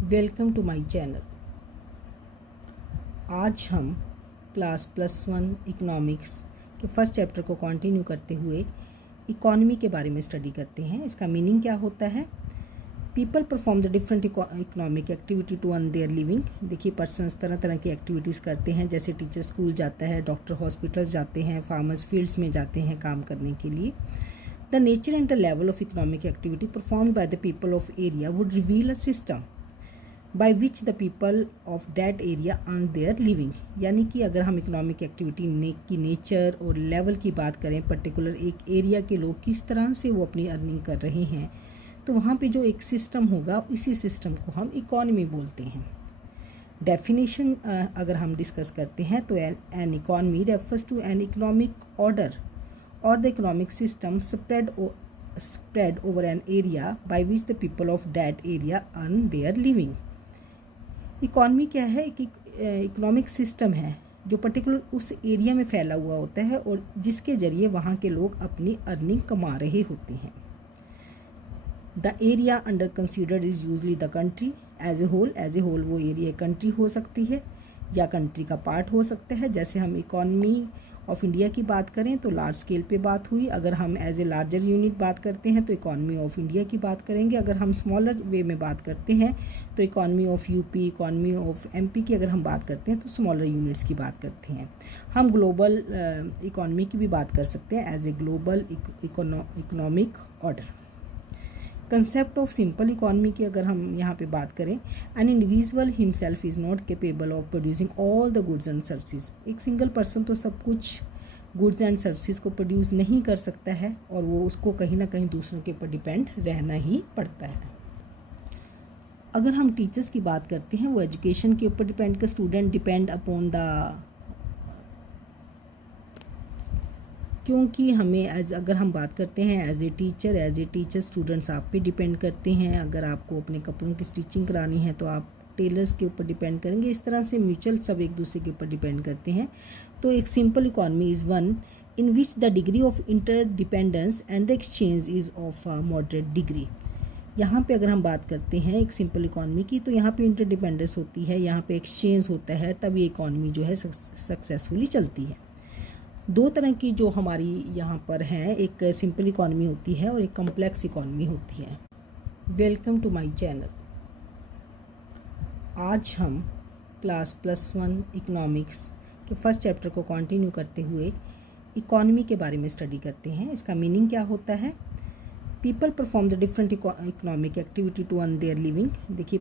Welcome to my channel. आज हम class +1 economics के फर्स्ट चैप्टर को कंटिन्यू करते हुए इकॉनमी के बारे में स्टडी करते हैं। इसका मीनिंग क्या होता है? People perform the different economic activity to earn their living. देखिए, पर्सनस तरह तरह की एक्टिविटीज़ करते हैं, जैसे टीचर स्कूल जाता है, डॉक्टर हॉस्पिटल्स जाते हैं, फार्मर्स फील्ड्स में जाते हैं काम करने के लिए। The nature and the level of economic activity performed by the people of area would reveal a system by which the people of that area earn their living. यानी कि अगर हम इकोनॉमिक एक्टिविटी की नेचर और level की बात करें, particular एक एरिया के लोग किस तरह से वो अपनी अर्निंग कर रहे हैं, तो वहाँ पे जो एक सिस्टम होगा, इसी सिस्टम को हम इकॉनमी बोलते हैं। डेफिनेशन अगर हम डिस्कस करते हैं तो an economy refers to an economic order और the economic system spread over an area by which the people of that area earn their living। Economy क्या है? एक इकोनॉमिक सिस्टम है जो पर्टिकुलर उस एरिया में फैला हुआ होता है और जिसके ज़रिए वहाँ के लोग अपनी अर्निंग कमा रहे होते हैं। The area under considered is usually the country as a whole. वो एरिया कंट्री हो सकती है या कंट्री का पार्ट हो सकता है। जैसे हम इकॉनमी ऑफ इंडिया की बात करें तो लार्ज स्केल पे बात हुई। अगर हम एज ए लार्जर यूनिट बात करते हैं तो इकॉनमी ऑफ इंडिया की बात करेंगे। अगर हम स्मॉलर वे में बात करते हैं तो economy of UP, economy of MP की अगर हम बात करते हैं तो स्मॉलर यूनिट्स की बात करते हैं। हम ग्लोबल इकॉनमी की भी बात कर सकते हैं as a global economic order. Concept of simple economy की अगर हम यहाँ पे बात करें, an individual himself is not capable of producing all the goods and services. एक सिंगल पर्सन तो सब कुछ गुड्स एंड सर्विसेज को प्रोड्यूस नहीं कर सकता है और वो उसको कहीं ना कहीं दूसरों के ऊपर डिपेंड रहना ही पड़ता है। अगर हम टीचर्स की बात करते हैं, वो एजुकेशन के ऊपर डिपेंड कर, स्टूडेंट डिपेंड अपॉन द, क्योंकि हमें अगर हम बात करते हैं एज ए टीचर स्टूडेंट्स आप पे डिपेंड करते हैं। अगर आपको अपने कपड़ों की स्टिचिंग करानी है तो आप टेलर्स के ऊपर डिपेंड करेंगे। इस तरह से म्यूचुअल सब एक दूसरे के ऊपर डिपेंड करते हैं। तो एक simple economy is one in which the degree of interdependence and the exchange is of moderate degree. यहाँ पे अगर हम बात करते हैं एक सिंपल इकॉनमी की, तो यहाँ पे इंटरडिपेंडेंस होती है, यहाँ पे एक्सचेंज होता है, तब ये इकॉनमी जो है सक्सेसफुली चलती है। दो तरह की जो हमारी यहाँ पर हैं, एक सिंपल इकॉनमी होती है और एक कॉम्प्लेक्स इकॉनमी होती है। Welcome to my channel. आज हम क्लास +1 इकोनॉमिक्स के फर्स्ट चैप्टर को कंटिन्यू करते हुए इकॉनमी के बारे में स्टडी करते हैं। इसका मीनिंग क्या होता है? People perform the different economic activity to earn their living. देखिए,